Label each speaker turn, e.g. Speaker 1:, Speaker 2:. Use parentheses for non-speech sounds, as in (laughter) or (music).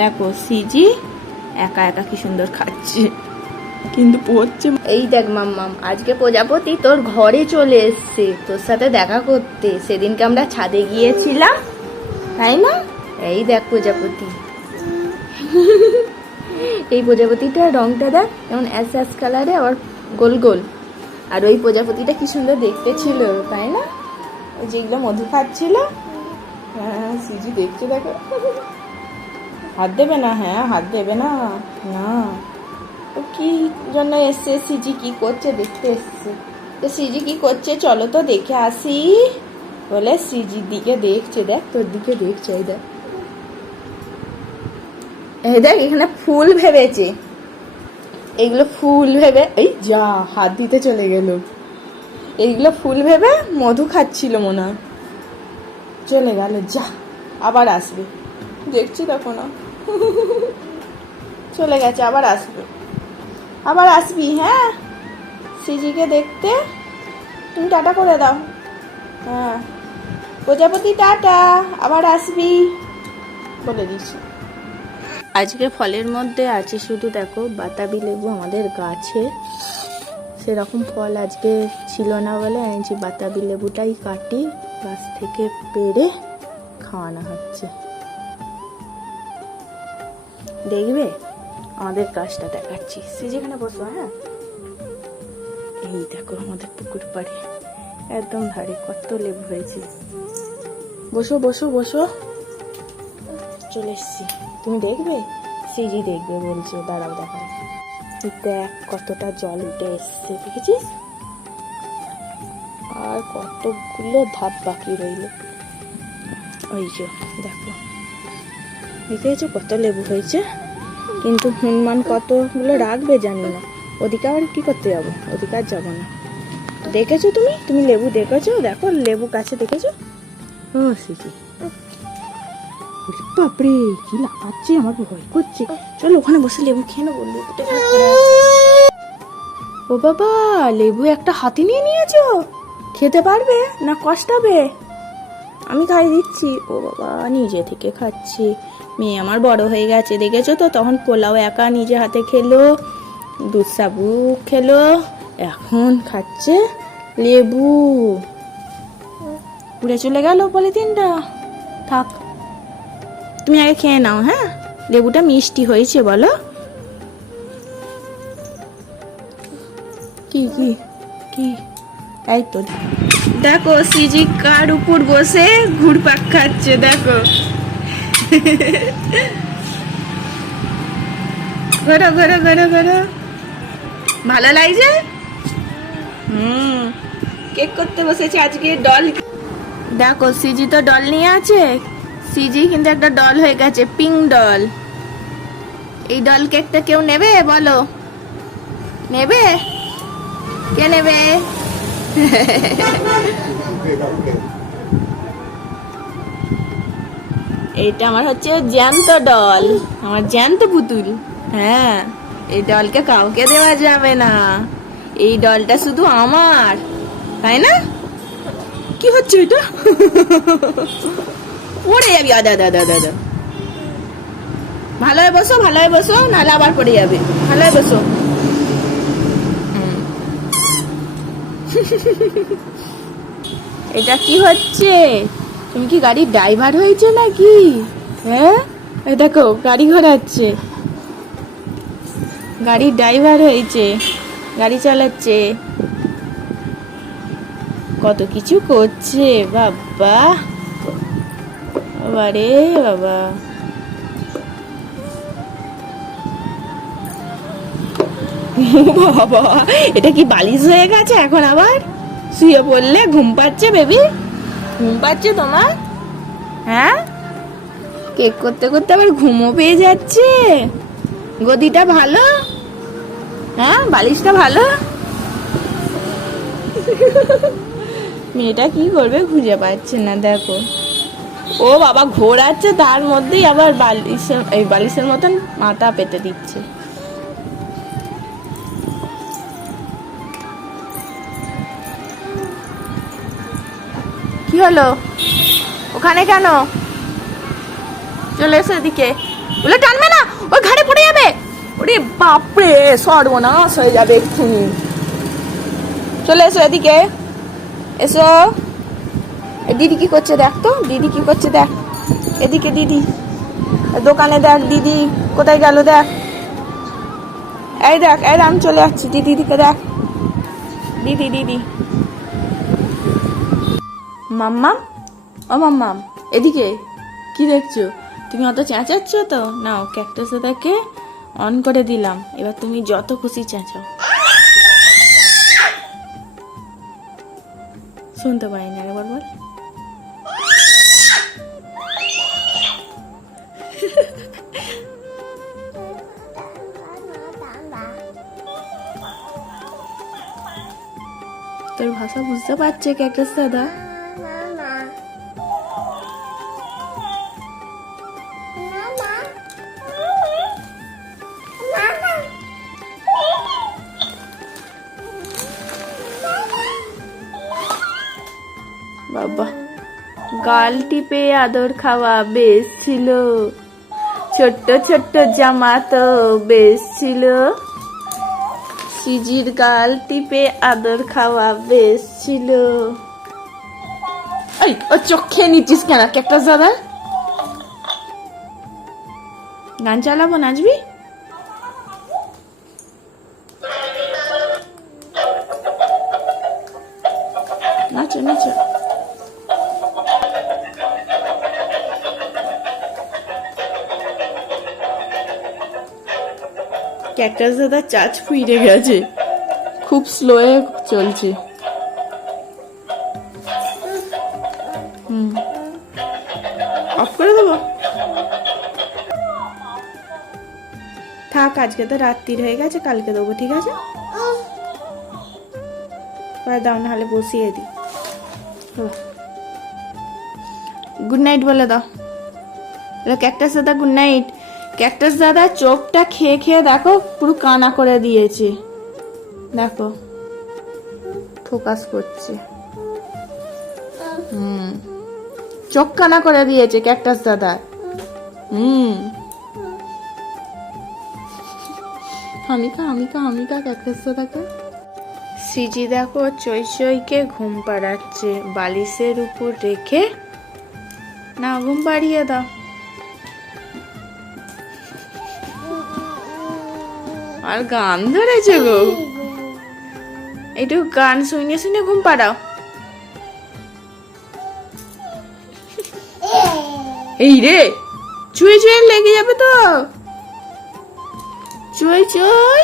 Speaker 1: দেখো সিজি একা একা কি সুন্দর খাচ্ছে। কিন্তু পড়ছে এই দেখ মাম্মাম আজকে প্রজাপতি তোর ঘরে চলে এসছে তোর সাথে দেখা করতে। সেদিনকে আমরা ছাদে গিয়েছিলাম তাই না? এই দেখ প্রজাপতি। এই প্রজাপতিটার রংটা দেখ যেমন অ্যাশ অ্যাস কালারে আবার গোল গোল। আর ওই প্রজাপতিটা কি সুন্দর দেখতে ছিল তাই না? ওই যেগুলো মধু খাচ্ছিল। হ্যাঁ সিজি দেখছে দেখো। হাত দেবে না? হ্যাঁ হাত দেবে না। না। ও কি জন্য এসছে? সিজি কি করছে? দেখতে এসছে। তো সিজি কি করছে? চলো তো দেখে আসি। বলে সিজির দিকে দেখছে, দেখ তোর দিকে দেখছে, এই দেখ। এই দেখ, এখানে ফুল ভেবেছে। এগুলো ফুল ভেবে, এই যা, হাত দিতে চলে গেল। এইগুলো ফুল ভেবে মধু খাচ্ছিল মনে হয়। চলে গেল, যা, আবার আসবে। দেখছি তখন (laughs) চলে গেছে, আবার আসবে। আবার আসবি হ্যাঁ? সিজিকে দেখতে। তুমি টাটা করে দাও। হ্যাঁ। প্রজাপতি, টাটা। আবার আসবি, বলে দিচ্ছি। আজকে ফলের মধ্যে আছে শুধু দেখো বাতাবি লেবু আমাদের গাছে। সেরকম ফল আজকে ছিল না বলে এনেছি। বাতাবি লেবুটাই কাটি গাছ থেকে পেড়ে খাওয়ানো হচ্ছে। দেখবে? আমাদের কাজটা দেখাচ্ছি। সে যেখানে বসো হ্যাঁ? এই দেখো আমাদের পুকুর পাড়ে। একদম ধারে কত লেবু হয়েছে। বসো বসো বসো। চলে এসছি। তুমি দেখবে? সিজি দেখবে বলছে, দাঁড়াও দেখাও। দেখ কতটা জল উঠে এসছে, দেখেছিস? আর কতগুলো ধাপ বাকি রইল। ওই যে, দেখো। দেখেছ কত লেবু হয়েছে কিন্তু হনুমান কতগুলো রাখবে জানি না। ওদিকে আবার কী করতে যাব? ওদিকে আর যাব না। দেখেছ তুমি? তুমি লেবু দেখেছ? দেখো, লেবু কাছে দেখেছ? ও বাপরে, কি লাফাচ্ছে আমার ভয় করছে। চলো, ওখানে বসে লেবু খেয়ে নেব, লেবুটা। ও বাবা, লেবু একটা হাতি নিয়ে নিয়েছো? খেতে পারবে না কষ্ট হবে আমি খাই দিচ্ছি। ও বাবা, নিজে থেকে খাচ্ছি। মেয়ে আমার বড় হয়ে গেছে, দেখেছ তো? তখন পোলাও একা নিজে হাতে খেলো, দুধ সাবু খেলো, এখন খাচ্ছে লেবু। উড়ে চলে গেল পলিথিনটা। থাক। তুমি আগে খেয়ে নাও হ্যাঁ? লেবুটা মিষ্টি হয়েছে, বলো। কি কি কি? এই তো দেখো, সিজি কার উপর বসে ঘুরপাক খাচ্ছে, দেখো। (laughs) ঘোরো ঘোরো ঘোরো ঘোরো। ভালো লাগছে? হুম। কেক করতে বসেছে আজকে, ডল দেখো, সিজি তো ডল নিয়ে আছে। সিজি কিন্তু একটা ডল হয়ে গেছে, পিঙ্ক ডল। এই ডল কেকটা কেউ নেবে, বলো? নেবে? কে নেবে? (laughs) এইটা আমার হচ্ছে জ্যান্ত ডল। আমার জ্যান্ত পুতুল। হ্যাঁ এই ডলকে কাউকে দেওয়া যাবে না। এই ডলটা শুধু আমার, তাই না? কি হচ্ছে এটা? পড়ে যাবি আদা দাদা দাদা আদা ভালো বসো, ভালোই বসো, নাহলে আবার পড়ে যাবে। ভালোই বসো। (laughs) এটা কি হচ্ছে? তুমি কি গাড়ির ড্রাইভার হয়েছে নাকি? হ্যাঁ? দেখো, গাড়ি ঘোরাচ্ছে। গাড়ির ড্রাইভার হয়েছে, গাড়ি চালাচ্ছে। কত কিছু করছে, বাবা। বাবা রে, বাবা। বাবা, এটা কি বালিশ হয়ে গেছে এখন আবার? শুয়ে পড়লে ঘুম পাচ্ছে বেবি? ঘুম পাচ্ছে তোমার? হ্যাঁ? কেক করতে করতে আবার ঘুমও পেয়ে যাচ্ছে। গদিটা ভালো? হ্যাঁ বালিশটা ভালো? মেয়েটা কি করবে খুঁজে পাচ্ছে না দেখো। ও বাবা ঘোরাচ্ছে তার মধ্যেই আবার বালিশের এই বালিশের মতন মাথা পেতে দিচ্ছে। কি হলো? ওখানে কেন? চলে এসো এদিকে। ওগুলো টানবে না, ওই ঘাড়ে পড়ে যাবে। ওরে বাপরে, সর্বনাশ হয়ে যাবে এক্ষুনি। চলে এসো এদিকে। এসো। দিদি কি করছে দেখ তো? দিদি কি করছে দেখ? এদিকে দিদি। দোকানে দেখ দিদি, কোথায় গেল দেখ? এই দেখ, এই আমি চলে যাচ্ছি। দিদি, দিদিকে দেখ। দিদি দিদি। মাম্মাম? ও মাম্মাম, এদিকে? কি দেখছ? তুমি অত চেঁচাচ্ছ তো? নাও ক্যাকটাসে তাকে অন করে দিলাম। এবার তুমি যত খুশি চেঁচাও। শুনতে পাই না একবার বল। তোর ভাষা বুঝতে পারছে ক্যাকটাস দাদা? বাবা। গাল টিপে আদর খাওয়া বেশ ছিল। ছোট্ট ছোট্ট জামা তো বেশ ছিল। সিজির গাল টিপে আদর খাওয়া বেশ ছিল। এই, ও চোখ খেয়ে নিচ্ছিস কেন? একটা দাদা গান চালাবো, নাচবি? নাচো নাচো। ক্যাকটাস দাদা চার্জ ফুইরে গেছে। খুব স্লোয়ে চলছে। হুম। অফ করে দেবো? থাক, আজকে তো রাত্রির হয়ে গেছে, কালকে দেবো, ঠিক আছে? দাও, নাহলে বসিয়ে দিই গুড নাইট বলে দাও। ক্যাকটাস দাদা গুড নাইট ক্যাকটাস দাদা চোখটা খেয়ে খেয়ে দেখো, পুরো কানা করে দিয়েছে। দেখো, ফোকাস করছে। হুম, চোখ কানা করে দিয়েছে ক্যাকটাস দাদা। হুম। হামিকা হামিকা হামিকা ক্যাকটাস দাদাকে। সিজি দেখো চই চইকে ঘুম পাড়াচ্ছে, বালিশের উপর রেখে। না, ঘুম পাড়িয়ে দাও। আর গান ধরেছে গো একটু গান শুনে শুনে ঘুম পাড়াও। এই রে, চুই চুই লেগে যাবে তো। চুই চুই।